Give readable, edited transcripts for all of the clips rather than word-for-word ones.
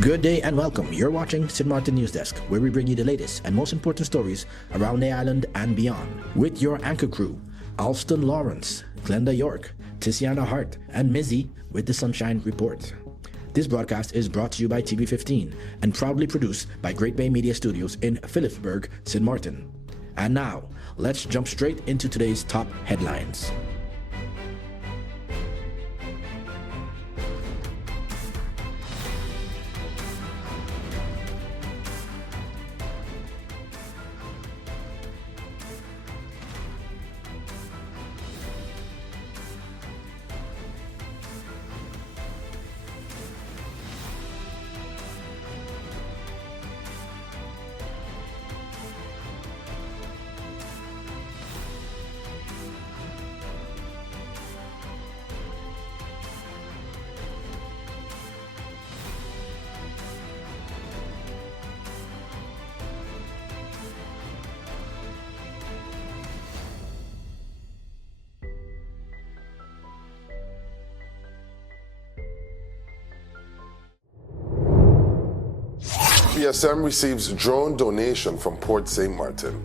Good day and welcome. You're watching St. Martin News Desk, where we bring you the latest and most important stories around the island and beyond. With your anchor crew, Alston Lawrence, Glenda York, Tiziana Hart, and Mizzy with the Sunshine Report. This broadcast is brought to you by TV15 and proudly produced by Great Bay Media Studios in Phillipsburg, St. Martin. And now, let's jump straight into today's top headlines. KPSM receives drone donation from Port St. Martin.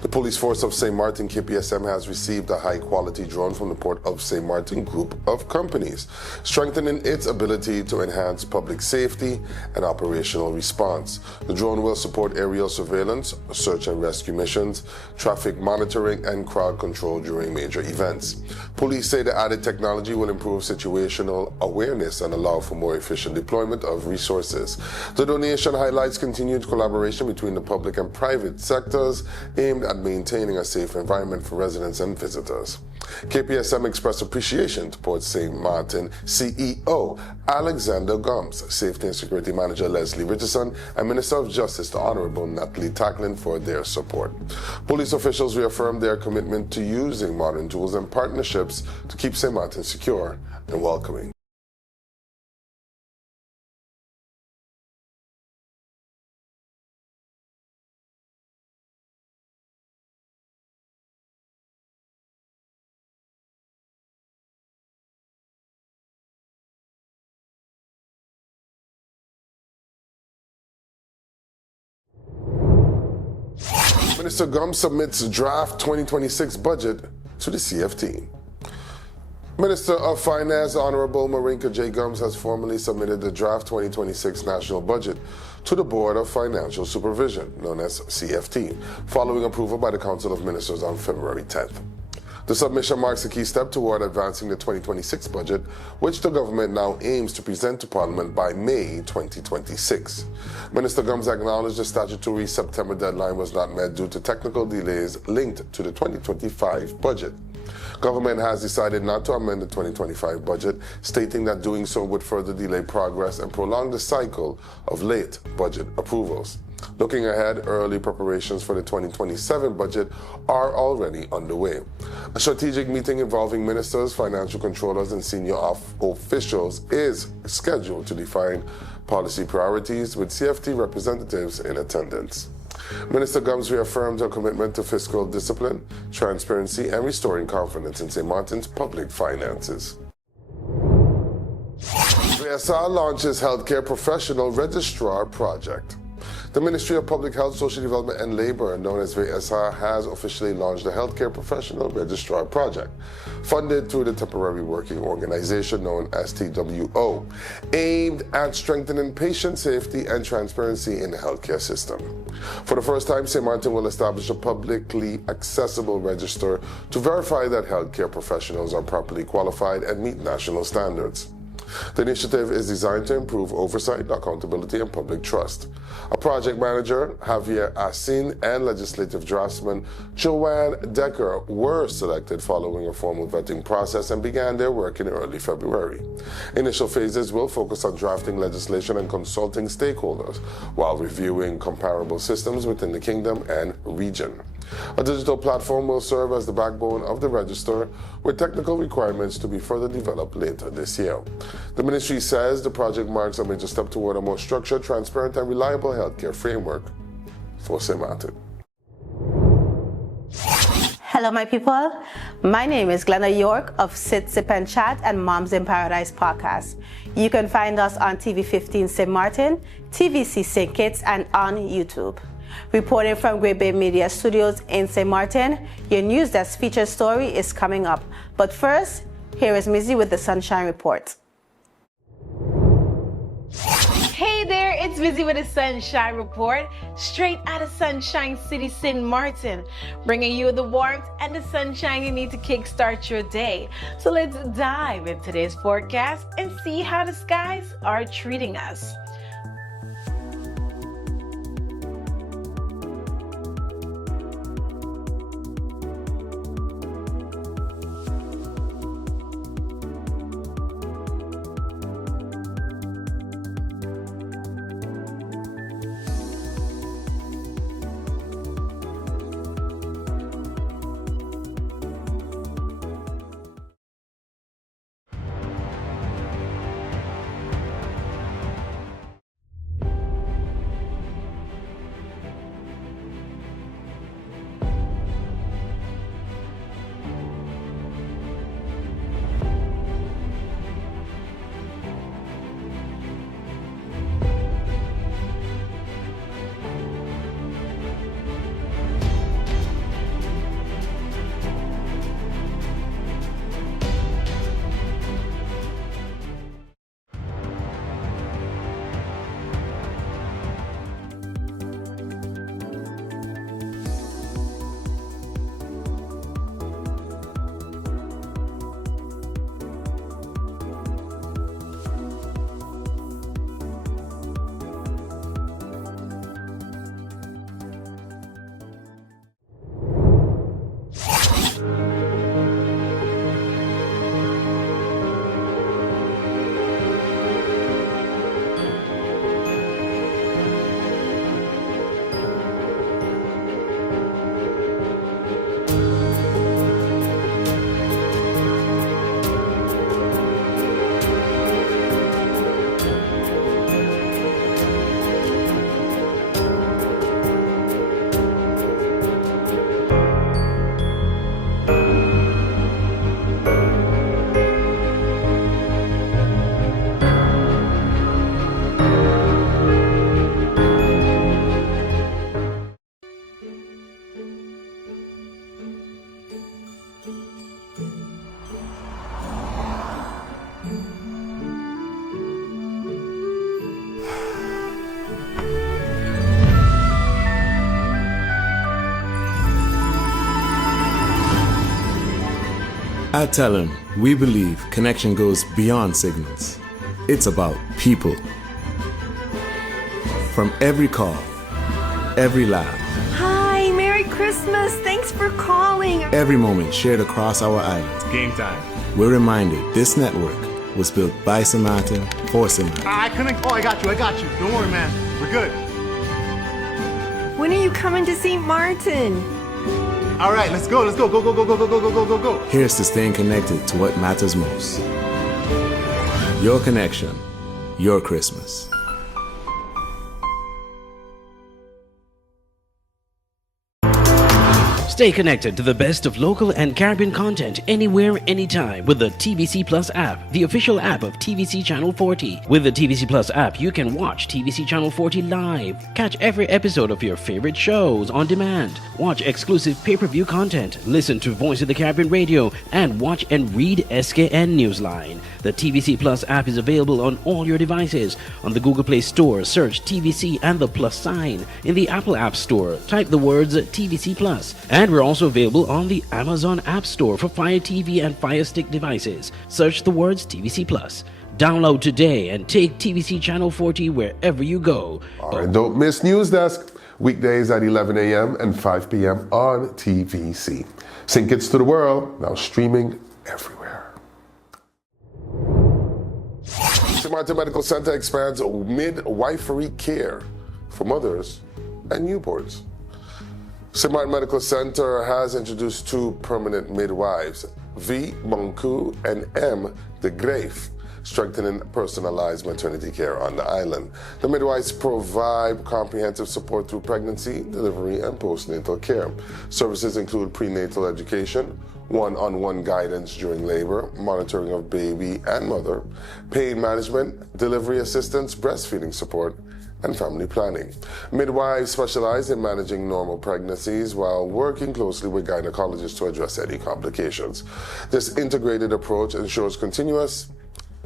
The police force of St. Martin, KPSM, has received a high-quality drone from the Port of St. Martin group of companies, strengthening its ability to enhance public safety and operational response. The drone will support aerial surveillance, search and rescue missions, traffic monitoring, and crowd control during major events. Police say the added technology will improve situational awareness and allow for more efficient deployment of resources. The donation highlights continued collaboration between the public and private sectors aimed at maintaining a safe environment for residents and visitors. KPSM expressed appreciation to Port St. Martin CEO Alexander Gomes, Safety and Security Manager Leslie Richardson, and Minister of Justice the Honorable Natalie Tacklin for their support. Police officials reaffirmed their commitment to using modern tools and partnerships to keep St. Martin secure and welcoming. Minister Gomes submits draft 2026 budget to the CFT. Minister of Finance Honorable Marinka J. Gomes has formally submitted the draft 2026 national budget to the Board of Financial Supervision, known as CFT, following approval by the Council of Ministers on February 10th. The submission marks a key step toward advancing the 2026 budget, which the government now aims to present to Parliament by May 2026. Minister Gomes acknowledged the statutory September deadline was not met due to technical delays linked to the 2025 budget. Government has decided not to amend the 2025 budget, stating that doing so would further delay progress and prolong the cycle of late budget approvals. Looking ahead, early preparations for the 2027 budget are already underway. A strategic meeting involving ministers, financial controllers, and senior officials is scheduled to define policy priorities, with CFT representatives in attendance. Minister Gomes reaffirmed her commitment to fiscal discipline, transparency, and restoring confidence in St. Martin's public finances. VSR launches Healthcare Professional Registrar Project. The Ministry of Public Health, Social Development and Labor, known as VSR, has officially launched the Healthcare Professional Registrar Project, funded through the Temporary Working Organization known as TWO, aimed at strengthening patient safety and transparency in the healthcare system. For the first time, St. Martin will establish a publicly accessible register to verify that healthcare professionals are properly qualified and meet national standards. The initiative is designed to improve oversight, accountability, and public trust. A project manager, Javier Asin, and legislative draftsman Joanne Decker were selected following a formal vetting process and began their work in early February. Initial phases will focus on drafting legislation and consulting stakeholders while reviewing comparable systems within the kingdom and region. A digital platform will serve as the backbone of the register, with technical requirements to be further developed later this year. The ministry says the project marks a major step toward a more structured, transparent, and reliable healthcare framework for St. Martin. Hello, my people. My name is Glenda York of Sit, Sip, and Chat and Moms in Paradise podcast. You can find us on TV15 St. Martin, TVC St. Kitts, and on YouTube. Reporting from Great Bay Media Studios in St. Martin, your NEWSDESK feature story is coming up. But first, here is Mizzy with the Sunshine Report. Hey there, it's Mizzy with a Sunshine Report, straight out of Sunshine City, St. Martin, bringing you the warmth and the sunshine you need to kickstart your day. So let's dive into today's forecast and see how the skies are treating us. At Talon, we believe connection goes beyond signals. It's about people. From every call, every laugh, Hi, Merry Christmas. Thanks for calling. every moment shared across our island, Game time. we're reminded this network was built by St. Martin for St. Martin. I couldn't. Oh, I got you. Don't worry, man. We're good. When are you coming to St. Martin? All right, let's go. Go. Here's to staying connected to what matters most. Your connection, your Christmas. Stay connected to the best of local and Caribbean content anywhere, anytime with the TVC Plus app, the official app of TVC Channel 40. With the TVC Plus app, you can watch TVC Channel 40 live, catch every episode of your favorite shows on demand, watch exclusive pay-per-view content, listen to Voice of the Caribbean radio, and watch and read SKN Newsline. The TVC Plus app is available on all your devices. On the Google Play Store, search TVC and the plus sign. In the Apple App Store, type the words TVC Plus. And we're also available on the Amazon App Store for Fire TV and Fire Stick devices. Search the words TVC Plus. Download today and take TVC Channel 40 wherever you go. All right, don't miss NEWSDESK, weekdays at 11 a.m. and 5 p.m. on TVC. St. Kitts to the world, now streaming everywhere. St. Martin Medical Center expands midwifery care for mothers and newborns. St. Martin Medical Center has introduced 2 permanent midwives, V. Monku and M. de Graef. strengthening personalized maternity care on the island. The midwives provide comprehensive support through pregnancy, delivery, and postnatal care. Services include prenatal education, one-on-one guidance during labor, monitoring of baby and mother, pain management, delivery assistance, breastfeeding support, and family planning. Midwives specialize in managing normal pregnancies while working closely with gynecologists to address any complications. This integrated approach ensures continuous,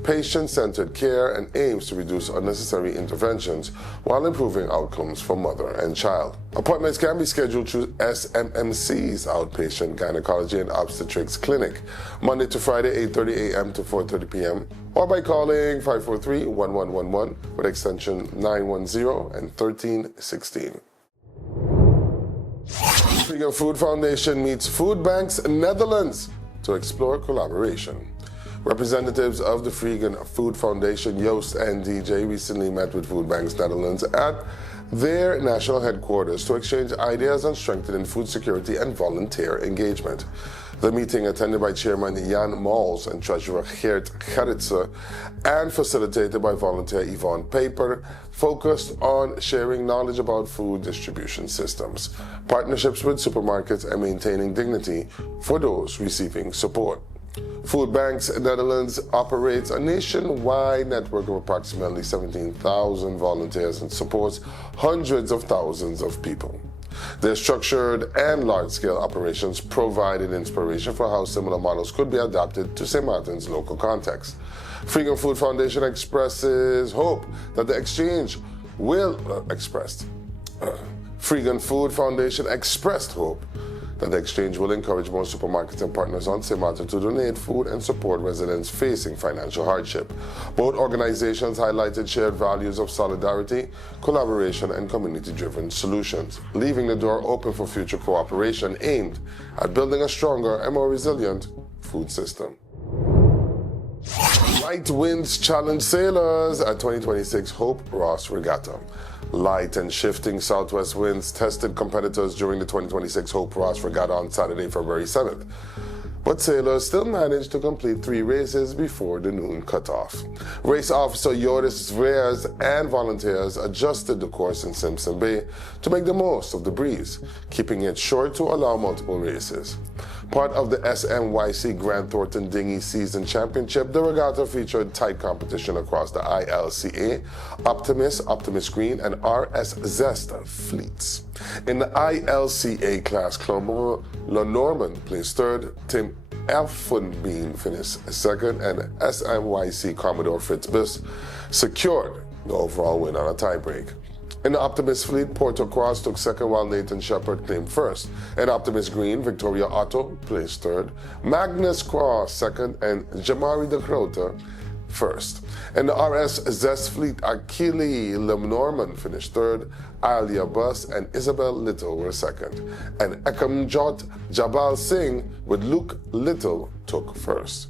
patient-centered care and aims to reduce unnecessary interventions while improving outcomes for mother and child. Appointments can be scheduled through SMMC's Outpatient Gynecology and Obstetrics Clinic, Monday to Friday, 8:30 a.m. to 4:30 p.m., or by calling 543-1111 with extension 910 and 1316. Freedom Food Foundation meets Food Banks Netherlands to explore collaboration. Representatives of the Freegan Food Foundation, Joost and DJ, recently met with Food Banks Netherlands at their national headquarters to exchange ideas on strengthening food security and volunteer engagement. The meeting, attended by Chairman Jan Mals and Treasurer Geert Gerritsen and facilitated by volunteer Yvonne Paper, focused on sharing knowledge about food distribution systems, partnerships with supermarkets, and maintaining dignity for those receiving support. Food Banks Netherlands operates a nationwide network of approximately 17,000 volunteers and supports hundreds of thousands of people. Their structured and large-scale operations provided inspiration for how similar models could be adapted to St. Martin's local context. Freedom Food Foundation expresses hope that the exchange will Freegan Food Foundation expressed hope that the exchange will encourage more supermarkets and partners on St. Martin to donate food and support residents facing financial hardship. Both organizations highlighted shared values of solidarity, collaboration, and community-driven solutions, leaving the door open for future cooperation aimed at building a stronger and more resilient food system. Light winds challenge sailors at 2026 Hope Ross Regatta. Light and shifting southwest winds tested competitors during the 2026 Hope Ross Regatta on Saturday, February 7th. But sailors still managed to complete 3 races before the noon cutoff. Race officer Joris Vreers and volunteers adjusted the course in Simpson Bay to make the most of the breeze, keeping it short to allow multiple races. Part of the SMYC Grant Thornton Dinghy Season Championship, the regatta featured tight competition across the ILCA, Optimus Green, and RS Zest fleets. In the ILCA class, Colombo Lenormand placed 3rd, Tim Elfenbein finished 2nd, and SMYC Commodore Fitzbus secured the overall win on a tiebreak. In the Optimus fleet, Porto Cross took 2nd while Nathan Shepard claimed 1st. In Optimus Green, Victoria Otto placed 3rd, Magnus Cross 2nd, and Jamari de Grote 1st. In the RS Zest fleet, Achille Lenormand finished 3rd, Alia Bus and Isabel Little were 2nd, and Ekamjot Jabal Singh with Luke Little took 1st.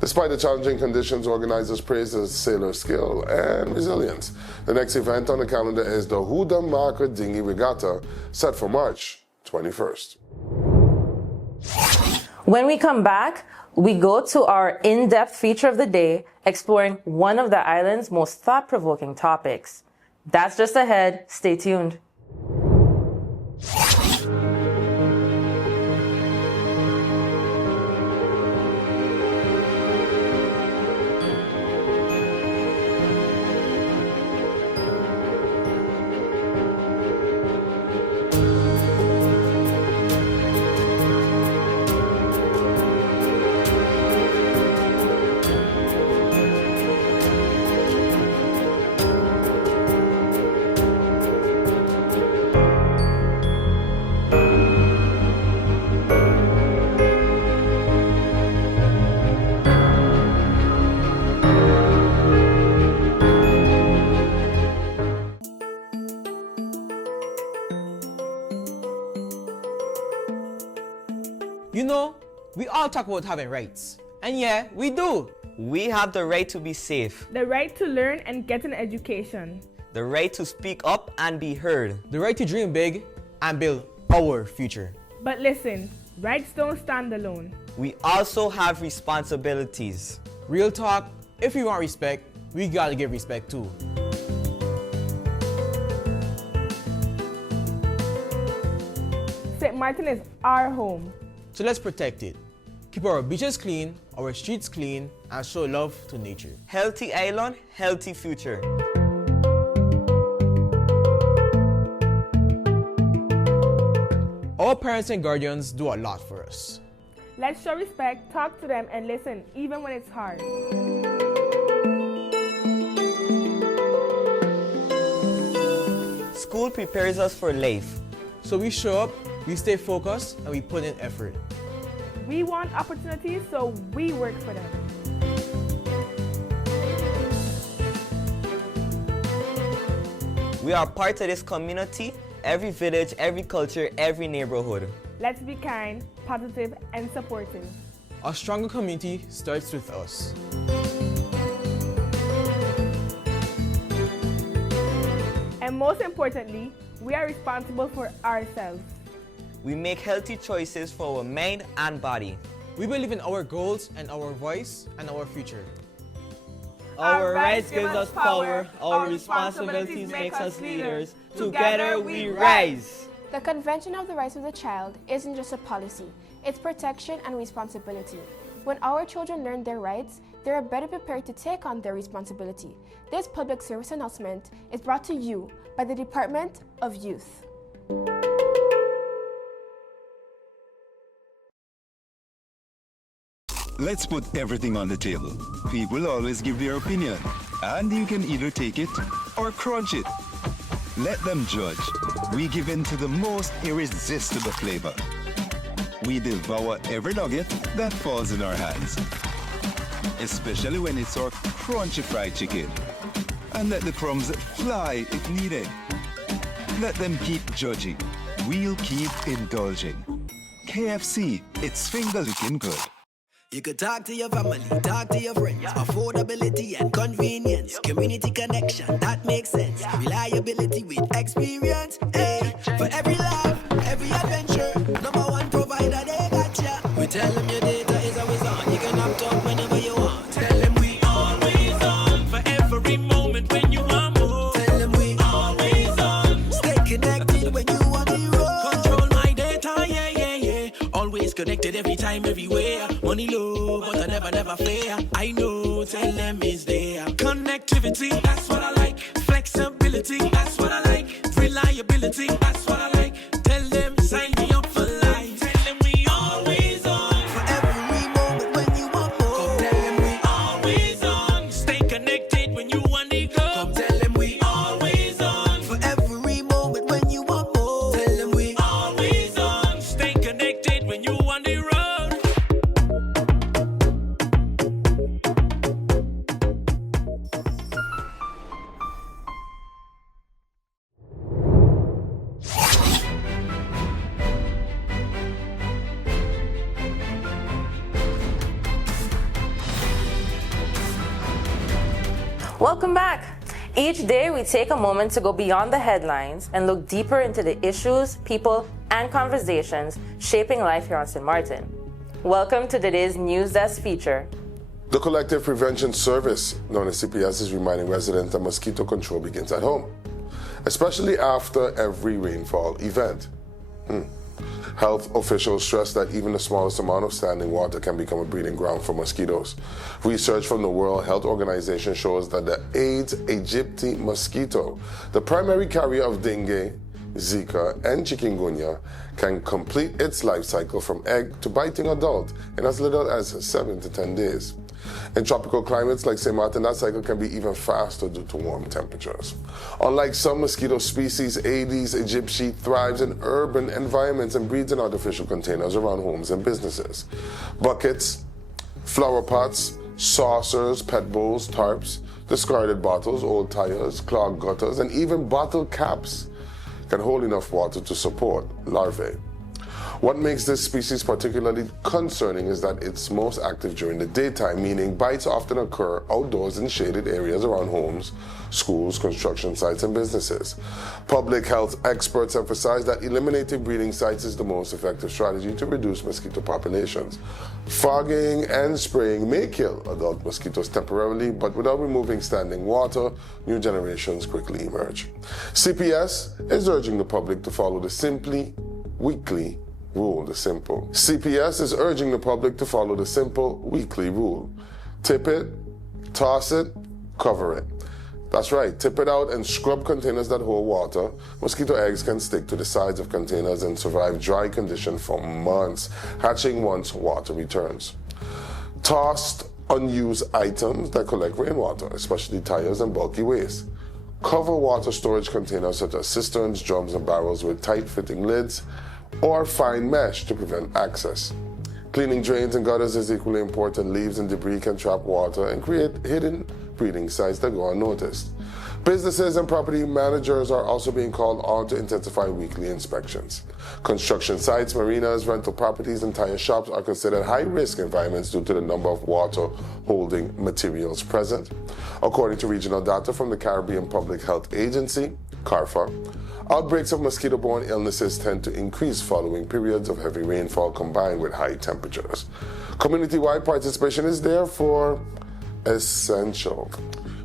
Despite the challenging conditions, organizers praised the sailors' skill and resilience. The next event on the calendar is the Huda Marker Dinghy Regatta, set for March 21st. When we come back, we go to our in-depth feature of the day, exploring one of the island's most thought-provoking topics. That's just ahead. Stay tuned. You know, we all talk about having rights. And yeah, we do. We have the right to be safe. The right to learn and get an education. The right to speak up and be heard. The right to dream big and build our future. But listen, rights don't stand alone. We also have responsibilities. Real talk, If we want respect, we gotta give respect too. St. Martin is our home. So let's protect it. Keep our beaches clean, our streets clean, and show love to nature. Healthy island, healthy future. Our parents and guardians do a lot for us. Let's show respect, talk to them, and listen, even when it's hard. School prepares us for life. So we show up, we stay focused, and we put in effort. We want opportunities, so we work for them. We are part of this community, every village, every culture, every neighborhood. Let's be kind, positive, and supportive. A stronger community starts with us. And most importantly, we are responsible for ourselves. We make healthy choices for our mind and body. We believe in our goals and our voice and our future. Our rights give us power, our responsibilities make us leaders. Together we rise. The Convention of the Rights of the Child isn't just a policy, it's protection and responsibility. When our children learn their rights, they are better prepared to take on their responsibility. This public service announcement is brought to you by the Department of Youth. Let's put everything on the table. People always give their opinion, and you can either take it or crunch it. Let them judge. We give in to the most irresistible flavor. We devour every nugget that falls in our hands, especially when it's our crunchy fried chicken. And let the crumbs fly if needed. Let them keep judging. We'll keep indulging. KFC, it's finger-licking good. You could talk to your family, talk to your friends. Affordability and convenience. Community connection, that makes sense. Reliability with experience. Hey, for every laugh, every adventure. Number one provider, they got ya. We tell them your data is always on. You can opt out whenever you want. Tell them we always on. For every moment when you want more. Tell them we always on. Stay connected when you want the road. Control my data, yeah, yeah, yeah. Always connected every time, everywhere. Money low, but I never fair. I know, tell them is there. Connectivity, that's what I like. Flexibility, that's what I like. Reliability, that's what I like. Tell them, sign me up for life. Tell them we always on. For every moment when you want more. Come tell them we always on. Stay connected when you want to go. Come tell them we always on. For every moment when you want more. Tell them we always on. Stay connected when you want to road. Welcome back. Each day we take a moment to go beyond the headlines and look deeper into the issues, people, and conversations shaping life here on St. Martin. Welcome to today's NEWSDESK feature. The Collective Prevention Service, known as CPS, is reminding residents that mosquito control begins at home, especially after every rainfall event. Health officials stress that even the smallest amount of standing water can become a breeding ground for mosquitoes. Research from the World Health Organization shows that the Aedes aegypti mosquito, the primary carrier of dengue, Zika, and chikungunya, can complete its life cycle from egg to biting adult in as little as 7 to 10 days. In tropical climates like St. Martin, that cycle can be even faster due to warm temperatures. Unlike some mosquito species, Aedes aegypti thrives in urban environments and breeds in artificial containers around homes and businesses. Buckets, flower pots, saucers, pet bowls, tarps, discarded bottles, old tires, clogged gutters, and even bottle caps can hold enough water to support larvae. What makes this species particularly concerning is that it's most active during the daytime, meaning bites often occur outdoors in shaded areas around homes, schools, construction sites, and businesses. Public health experts emphasize that eliminating breeding sites is the most effective strategy to reduce mosquito populations. Fogging and spraying may kill adult mosquitoes temporarily, but without removing standing water, new generations quickly emerge. CPS is urging the public to follow the simply weekly rule, CPS is urging the public to follow the simple weekly rule. Tip it, toss it, cover it. That's right, tip it out and scrub containers that hold water. Mosquito eggs can stick to the sides of containers and survive dry conditions for months, hatching once water returns. Tossed unused items that collect rainwater, especially tires and bulky waste. Cover water storage containers such as cisterns, drums, and barrels with tight-fitting lids, or fine mesh to prevent access. Cleaning drains and gutters is equally important. Leaves and debris can trap water and create hidden breeding sites that go unnoticed. Businesses and property managers are also being called on to intensify weekly inspections. Construction sites, marinas, rental properties, and tire shops are considered high-risk environments due to the number of water-holding materials present. According to regional data from the Caribbean Public Health Agency, CARFA, outbreaks of mosquito-borne illnesses tend to increase following periods of heavy rainfall combined with high temperatures. Community-wide participation is therefore essential.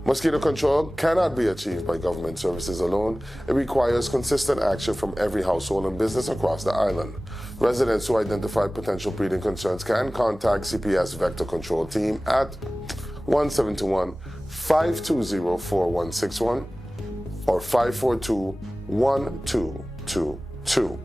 Mosquito control cannot be achieved by government services alone. It requires consistent action from every household and business across the island. Residents who identify potential breeding concerns can contact CPS Vector Control Team at 1721-520-4161 or 542-1222.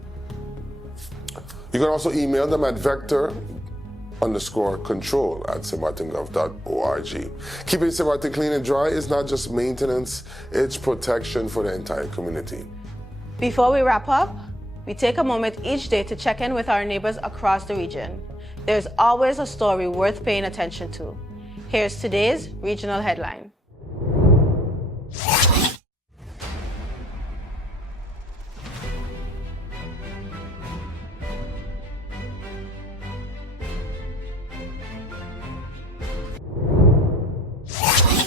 You can also email them at vector_control@stmartingov.org. Keeping St. Martin clean and dry is not just maintenance, it's protection for the entire community. Before we wrap up, we take a moment each day to check in with our neighbors across the region. There's always a story worth paying attention to. Here's today's regional headline.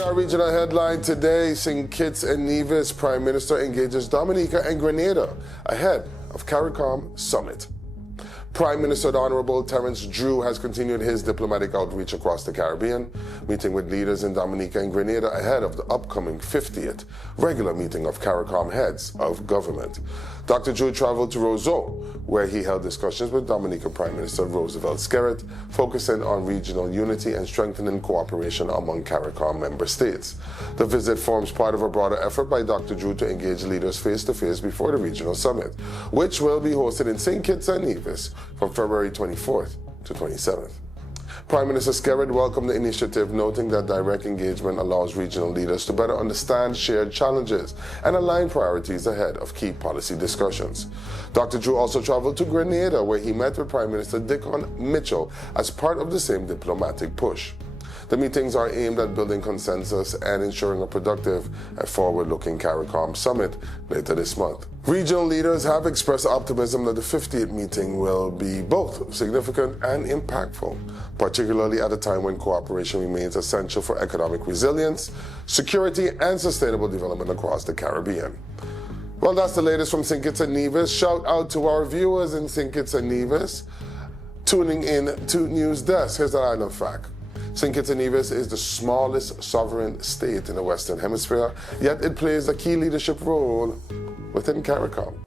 Our regional headline today, St. Kitts and Nevis Prime Minister engages Dominica and Grenada ahead of CARICOM Summit. Prime Minister the Honorable Terence Drew has continued his diplomatic outreach across the Caribbean, meeting with leaders in Dominica and Grenada ahead of the upcoming 50th regular meeting of CARICOM heads of government. Dr. Drew traveled to Roseau, where he held discussions with Dominican Prime Minister Roosevelt Skerrit, focusing on regional unity and strengthening cooperation among CARICOM member states. The visit forms part of a broader effort by Dr. Drew to engage leaders face-to-face before the regional summit, which will be hosted in St. Kitts and Nevis from February 24th to 27th. Prime Minister Skerrit welcomed the initiative, noting that direct engagement allows regional leaders to better understand shared challenges and align priorities ahead of key policy discussions. Dr. Drew also traveled to Grenada, where he met with Prime Minister Dickon Mitchell as part of the same diplomatic push. The meetings are aimed at building consensus and ensuring a productive and forward-looking CARICOM summit later this month. Regional leaders have expressed optimism that the 50th meeting will be both significant and impactful, particularly at a time when cooperation remains essential for economic resilience, security, and sustainable development across the Caribbean. Well, that's the latest from St. Kitts and Nevis. Shout out to our viewers in St. Kitts and Nevis tuning in to NEWSDESK. Here's the island fact. St. Kitts and Nevis is the smallest sovereign state in the Western Hemisphere, yet it plays a key leadership role within CARICOM.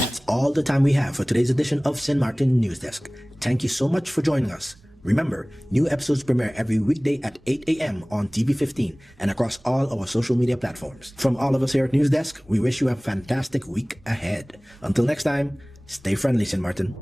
That's all the time we have for today's edition of St. Martin NEWSDESK. Thank you so much for joining us. Remember, new episodes premiere every weekday at 8 a.m. on TV15 and across all our social media platforms. From all of us here at NEWSDESK, we wish you a fantastic week ahead. Until next time, stay friendly, St. Martin.